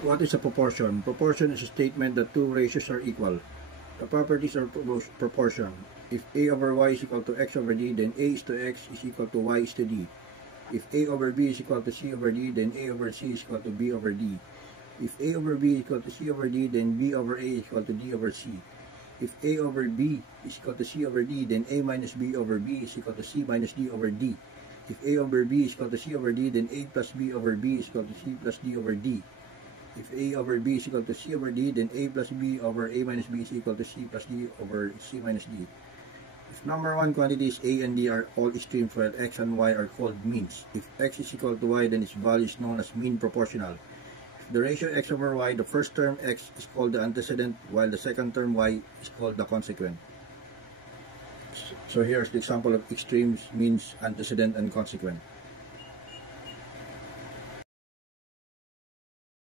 What is a proportion? Proportion is a statement that two ratios are equal. The properties of proportion. If A over Y is equal to X over D, then A is to X is equal to Y is to D. If A over B is equal to C over D, then A over C is equal to B over D. If A over B is equal to C over D, then B over A is equal to D over C. If A over B is equal to C over D, then A minus B over B is equal to C minus D over D. If A over B is equal to C over D, then A plus B over B is equal to C plus D over D. If A over B is equal to C over D, then A plus B over A minus B is equal to C plus D over C minus D. If number one quantities A and D are all extremes, while X and Y are called means. If X is equal to Y, then its value is known as mean proportional. If the ratio X over Y, the first term X is called the antecedent, while the second term Y is called the consequent. So here's the example of extremes, means, antecedent, and consequent.